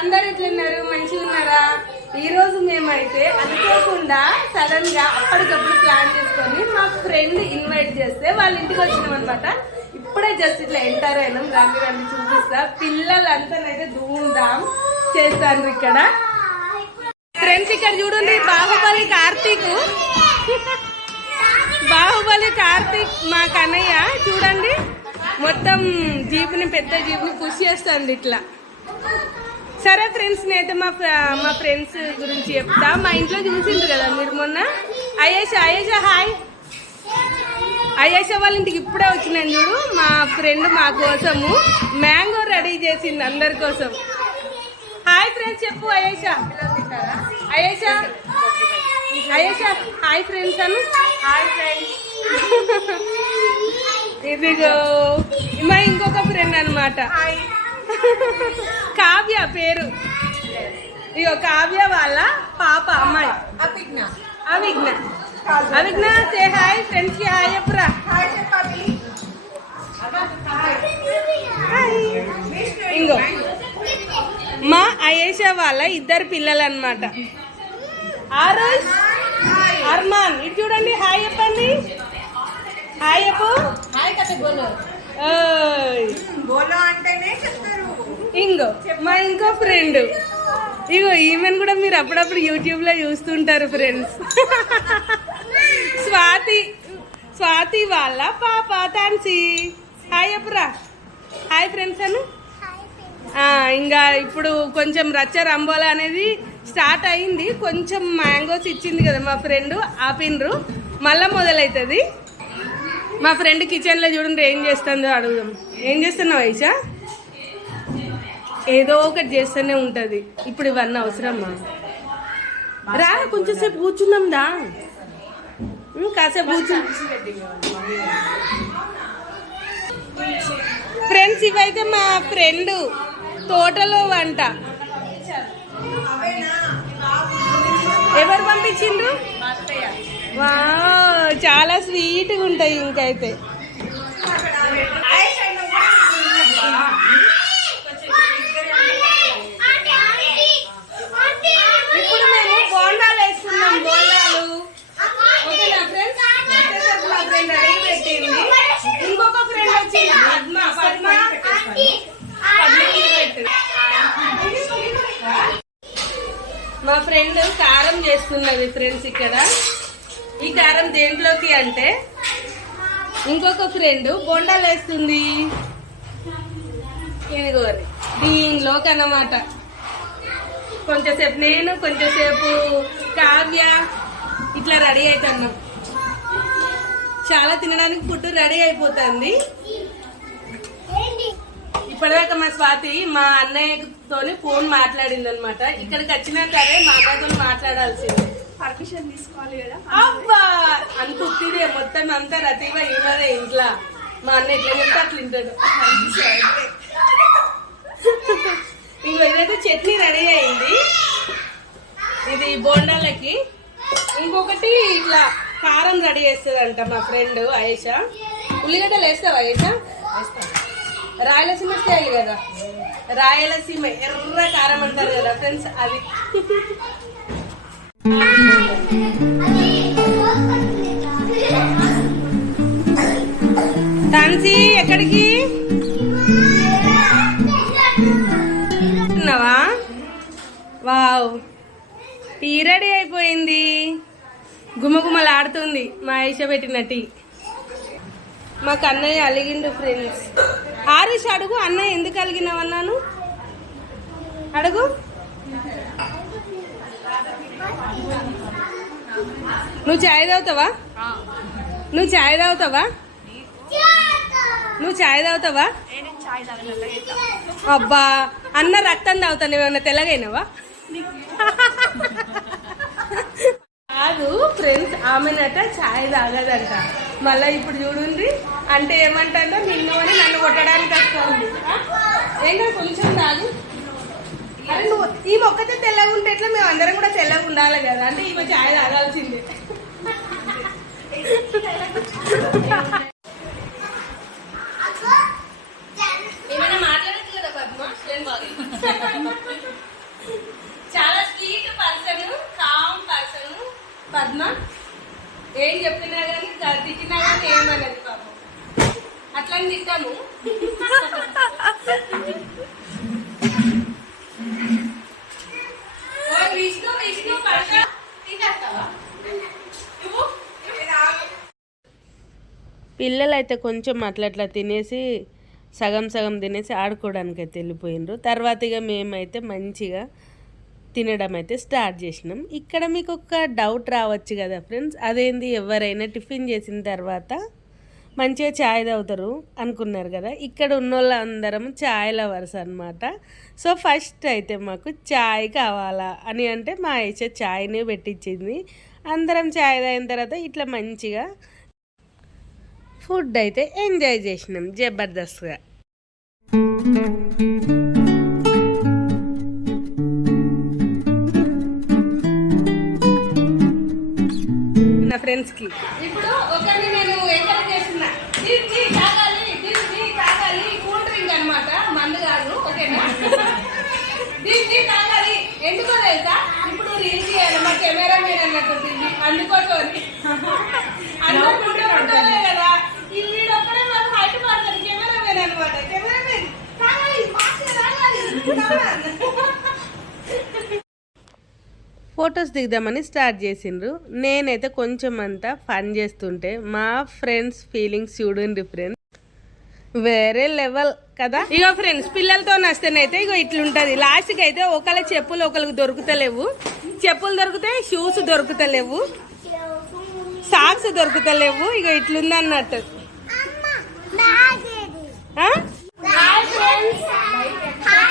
అందరు ఎట్లున్నారు? మంచిగా ఉన్నారా? ఈ రోజు మేమైతే అనుకోకుండా సడన్ గా అప్పటికప్పుడు ప్లాన్ చేసుకొని మా ఫ్రెండ్ ఇన్వైట్ చేస్తే వాళ్ళ ఇంటికి వచ్చినాం అనమాట. ఇప్పుడే జస్ట్ ఇట్లా ఎంటర్ అయినాం. రండి రండి చూపిస్తా. పిల్లలంతానైతే ధూమ్ధాం చేస్తారు ఇక్కడ. ఫ్రెండ్స్ ఇక్కడ చూడండి, బాహుబలి కార్తీక్ మా కన్నయ్య చూడండి మొత్తం జీపుని, పెద్ద జీపుని పుష్ చేస్తుంది ఇట్లా. సరే ఫ్రెండ్స్, నేనైతే మా ఫ్రెండ్స్ గురించి చెప్తా. మా ఇంట్లో చూసిండ్రు కదా మీరు మొన్న. అయేషా హాయ్. అయేషా వాళ్ళ ఇంటికి ఇప్పుడే వచ్చినాను చూడు. మా ఫ్రెండ్ మా కోసము మ్యాంగో రెడీ చేసింది అందరి కోసం. హాయ్ ఫ్రెండ్స్ చెప్పు Ayesha. Hi friends Anu. Hi friends. ఇదిగో మా ఇంకొక ఫ్రెండ్ అనమాట, కావ్య పేరు. ఇగో కావ్య వాళ్ళ పాప అమ్మాయి అవిఘ్న సే హాయ్ ఫ్రెండ్స్ కి హాయ్ చెప్పురా. ఇంకో మా అయేషా వాళ్ళ ఇద్దరు పిల్లలు అనమాట, ఆరుష్ అర్మాన్. ఇటు చూడండి, హాయ్ చెప్పండి. హాయ్ చెప్పు. ఇంకో మా ఇంకో ఫ్రెండ్, ఇగో ఈమెను కూడా మీరు అప్పుడప్పుడు యూట్యూబ్ లో చూస్తుంటారు ఫ్రెండ్స్. స్వాతి వాళ్ళ పాప తాన్సీ. హాయ్ చెప్పురా. హాయ్ ఫ్రెండ్స్ అను. ఇంకా ఇప్పుడు కొంచెం రచ్చ రంబోలా అనేది స్టార్ట్ అయింది. కొంచెం మ్యాంగోస్ ఇచ్చింది కదా మా ఫ్రెండ్, ఆపిన్రు. మళ్ళా మొదలవుతుంది. మా ఫ్రెండ్ కిచెన్ లో చూడండి ఏం చేస్తుందో అడుగుదాం. ఏం చేస్తున్నావు ఐషా? ఏదో ఒకటి చేస్తూనే ఉంటది. ఇప్పుడు ఇవన్నీ అవసరమ్మా? రా కొంచెం సేపు కూర్చుందాం దా. కాసేపు కూర్చు. ఫ్రెండ్స్ ఇవైతే మా ఫ్రెండ్ తోటలో వంట. ఎవరు పంపించిండ్రు? వా చాలా స్వీట్గా ఉంటాయి. ఇంకైతే ఇప్పుడు మేము బోండాలు వేస్తున్నాం. బోండాలు ఓకేనా ఫ్రెండ్స్? వచ్చేసరికి మా ఫ్రెండ్ రెడీ పెట్టింది. ఇంకొక ఫ్రెండ్ వచ్చి పద్మ మా ఫ్రెండ్ కారం చేస్తున్నది ఫ్రెండ్స్. ఇక్కడ ఈ కారం దేంట్లోకి అంటే ఇంకొక ఫ్రెండ్ బొండాలు వేస్తుంది. ఇదిగోరి దీనిలోకి అన్నమాట. కొంచెంసేపు నేను, కొంచెంసేపు కావ్య ఇట్లా రెడీ అవుతున్నాం. చాలా తినడానికి ఫుడ్ రెడీ అయిపోతుంది. ఇప్పటిదాకా మా స్వాతి మా అన్నయ్యతో ఫోన్ మాట్లాడింది అనమాట. ఇక్కడికి వచ్చినా సరే మా అన్నయ్యతో మాట్లాడాల్సింది. పర్మిషన్ తీసుకోవాలి కదా. అబ్బా అంత ఉత్తిదే మొత్తం అంతా రతీవా ఇవ్వదే ఇంట్లో. మా అన్నయ్య ఎట్లా చెప్తే అట్లా తింటాడు. ఇంకో ఇదైతే చట్నీ రెడీ అయింది. ఇది బోండాలకి. ఇంకొకటి ఇట్లా కారం రెడీ చేస్తుందంట మా ఫ్రెండ్ అయేషా. ఉల్లిగడ్డలు వేస్తావా అయేషా? రాయలసీమ స్టైల్ కదా, రాయలసీమ ఎర్ర కారం అంటారు కదా ఫ్రెండ్స్, అది. తాన్సీ ఎక్కడికి ఉన్నావా? వావ్, టీ రెడీ అయిపోయింది. గుమగుమలాడుతుంది మా ఐషా పెట్టిన టీ. మా కన్నయ్య అలిగిండు ఫ్రెండ్స్. ఆరుష్ అడుగు, అన్నయ్య ఎందుకు అలిగినావన్నాను అడుగు. నువ్వు చాయ్ తాగుతావా? నువ్వు చాయ్ తాగుతావా? నువ్వు చాయ్ తాగుతావా? అబ్బా అన్న రక్తం తాగుతా. నువ్వేమన్నా తెల్లగైనావా? కాదు ఫ్రెండ్స్, ఆమెనట ఛాయ్ తాగదంట. మళ్ళీ ఇప్పుడు చూడండి అంటే ఏమంటాడో నిన్ను అని నన్ను కొట్టడానికి వస్తుంది. ఏం కొంచెం తాగు. అరే నువ్వు ఈ మొక్కతే తెల్లగా ఉంటే ఎట్లా? మేము అందరం కూడా తెల్లగా ఉండాలి కదా. అంటే ఈమె ఛాయ్ తాగాల్సిందే. ఏమైనా మాట్లాడట్లేదా పద్మ? అక్కని తిట్టాము. విష్ణు విష్ణు పిల్లలు అయితే కొంచెం అట్లా తినేసి సగం సగం తినేసి ఆడుకోవడానికి అయితే వెళ్ళిపోయినరు. తర్వాత ఇక మేమైతే మంచిగా తినడం అయితే స్టార్ట్ చేసినాం. ఇక్కడ మీకు ఒక డౌట్ రావచ్చు కదా ఫ్రెండ్స్, అదేంది ఎవరైనా టిఫిన్ చేసిన తర్వాత మంచిగా ఛాయ్ తాగుతారు అనుకున్నారు కదా. ఇక్కడ ఉన్న వాళ్ళందరం ఛాయ్ లవర్స్ అనమాట. సో ఫస్ట్ అయితే మాకు ఛాయ్ కావాలా అని అంటే మా ఐష ఛాయ్నే పెట్టించింది. అందరం ఛాయ్ తాగిన తర్వాత ఇట్లా మంచిగా ఫుడ్ అయితే ఎంజాయ్ చేసినాం జబర్దస్త్గా. నా ఫ్రెండ్స్కి ఇప్పుడు ఒకరిని నేను ఎంకరేజ్ చేస్తున్నా, దీన్ని తాగాలి కూల్ డ్రింక్ అనమాట, మందు కాదు, ఓకేనా? దీన్ని తాగాలి ఎందుకో తెలుసా, ఇప్పుడు రీల్స్ చేయాలి మా కెమెరా మీద అన్నట్టు అందుకోసం అనుకుంటే కదా. ఈ వీడు ఒక్కడే మాకు హైట్ పడతాడు కెమెరా మీద అనమాట. కెమెరా మీద తాగాలి ఫొటోస్ దిగుదామని స్టార్ట్ చేసిండ్రు. నేనైతే కొంచెం అంతా ఫన్ చేస్తుంటే మా ఫ్రెండ్స్ ఫీలింగ్స్ చూడండి ఫ్రెండ్స్, వేరే లెవెల్ కదా. ఇగో ఫ్రెండ్స్ పిల్లలతో వస్తేనైతే ఇగో ఇట్లుంటది. లాస్ట్కి అయితే ఒకళ్ళ చెప్పులు ఒకరికి దొరుకుతలేవు, చెప్పులు దొరికితే షూస్ దొరుకుతలేవు, సాక్స్ దొరుకుతలేవు. ఇగో ఇట్లుంది అన్నట్టు. Hi friends, hi